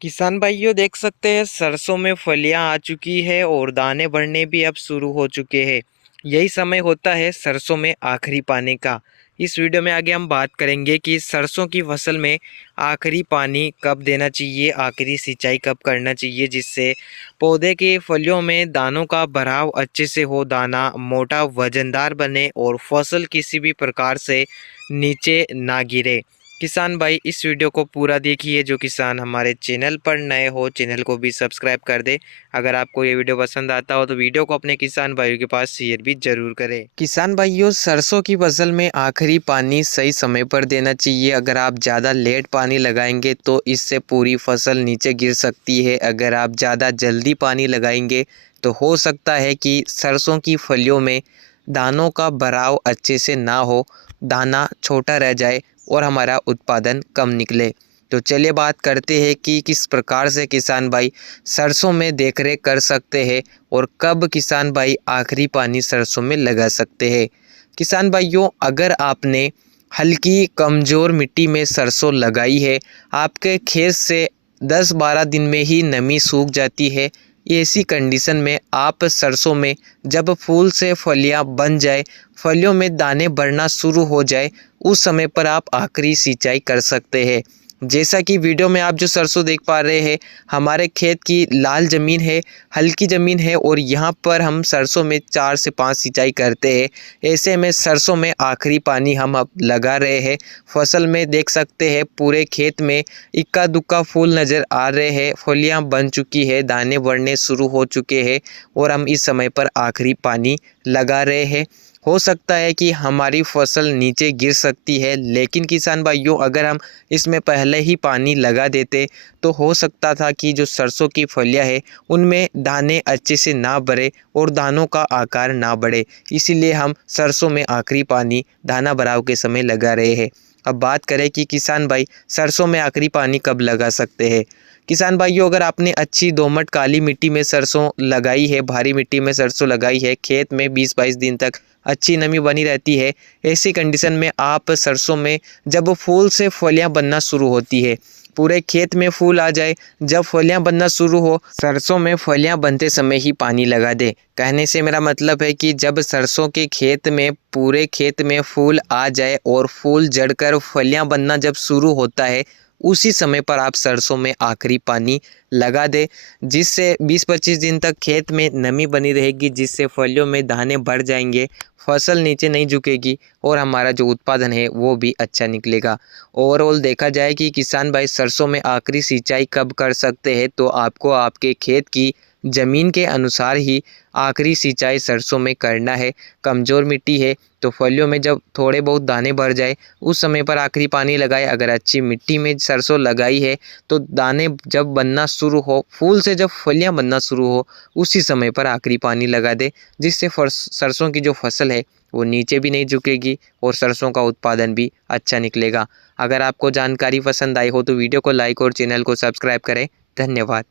किसान भाइयों देख सकते हैं सरसों में फलियां आ चुकी है और दाने बढ़ने भी अब शुरू हो चुके हैं। यही समय होता है सरसों में आखिरी पानी का। इस वीडियो में आगे हम बात करेंगे कि सरसों की फसल में आखिरी पानी कब देना चाहिए, आखिरी सिंचाई कब करना चाहिए, जिससे पौधे के फलियों में दानों का भराव अच्छे से हो, दाना मोटा वजनदार बने और फसल किसी भी प्रकार से नीचे ना गिरे। किसान भाई इस वीडियो को पूरा देखिए। जो किसान हमारे चैनल पर नए हो चैनल को भी सब्सक्राइब कर दे। अगर आपको ये वीडियो पसंद आता हो तो वीडियो को अपने किसान भाइयों के पास शेयर भी जरूर करें। किसान भाइयों, सरसों की फसल में आखिरी पानी सही समय पर देना चाहिए। अगर आप ज़्यादा लेट पानी लगाएंगे तो इससे पूरी फसल नीचे गिर सकती है। अगर आप ज़्यादा जल्दी पानी लगाएंगे तो हो सकता है कि सरसों की फलियों में दानों का भराव अच्छे से ना हो, दाना छोटा रह जाए और हमारा उत्पादन कम निकले। तो चलिए बात करते हैं कि किस प्रकार से किसान भाई सरसों में देखरेख कर सकते हैं और कब किसान भाई आखिरी पानी सरसों में लगा सकते हैं। किसान भाइयों, अगर आपने हल्की कमज़ोर मिट्टी में सरसों लगाई है, आपके खेत से 10-12 दिन में ही नमी सूख जाती है, ऐसी कंडीशन में आप सरसों में जब फूल से फलियां बन जाए, फलियों में दाने बढ़ना शुरू हो जाए, उस समय पर आप आखिरी सिंचाई कर सकते हैं। जैसा कि वीडियो में आप जो सरसों देख पा रहे हैं, हमारे खेत की लाल ज़मीन है, हल्की ज़मीन है और यहाँ पर हम सरसों में 4 से 5 सिंचाई करते हैं। ऐसे में सरसों में आखिरी पानी हम अब लगा रहे हैं। फसल में देख सकते हैं पूरे खेत में इक्का दुक्का फूल नज़र आ रहे हैं, फलियाँ बन चुकी है, दाने बढ़ने शुरू हो चुके हैं और हम इस समय पर आखिरी पानी लगा रहे हैं। हो सकता है कि हमारी फसल नीचे गिर सकती है, लेकिन किसान भाइयों अगर हम इसमें पहले ही पानी लगा देते तो हो सकता था कि जो सरसों की फलियां है उनमें दाने अच्छे से ना बढ़े और दानों का आकार ना बढ़े। इसीलिए हम सरसों में आखिरी पानी दाना भराव के समय लगा रहे हैं। अब बात करें कि किसान भाई सरसों में आखिरी पानी कब लगा सकते हैं। किसान भाइयों, अगर आपने अच्छी दोमट काली मिट्टी में सरसों लगाई है, भारी मिट्टी में सरसों लगाई है, खेत में 20-22 दिन तक अच्छी नमी बनी रहती है, ऐसी कंडीशन में आप सरसों में जब फूल से फलियां बनना शुरू होती है, पूरे खेत में फूल आ जाए, जब फलियां बनना शुरू हो, सरसों में फलियां बनते समय ही पानी लगा दे। कहने से मेरा मतलब है कि जब सरसों के खेत में पूरे खेत में फूल आ जाए और फूल झड़कर फलियां बनना जब शुरू होता है, उसी समय पर आप सरसों में आखिरी पानी लगा दे, जिससे 20-25 दिन तक खेत में नमी बनी रहेगी, जिससे फलियों में दाने बढ़ जाएंगे, फसल नीचे नहीं झुकेगी और हमारा जो उत्पादन है वो भी अच्छा निकलेगा। ओवरऑल देखा जाए कि किसान भाई सरसों में आखिरी सिंचाई कब कर सकते हैं, तो आपको आपके खेत की ज़मीन के अनुसार ही आखिरी सिंचाई सरसों में करना है। कमज़ोर मिट्टी है तो फलियों में जब थोड़े बहुत दाने भर जाए उस समय पर आखिरी पानी लगाए। अगर अच्छी मिट्टी में सरसों लगाई है तो दाने जब बनना शुरू हो, फूल से जब फलियां बनना शुरू हो, उसी समय पर आखिरी पानी लगा दे, जिससे सरसों की जो फसल है वो नीचे भी नहीं झुकेगी और सरसों का उत्पादन भी अच्छा निकलेगा। अगर आपको जानकारी पसंद आई हो तो वीडियो को लाइक और चैनल को सब्सक्राइब करें। धन्यवाद।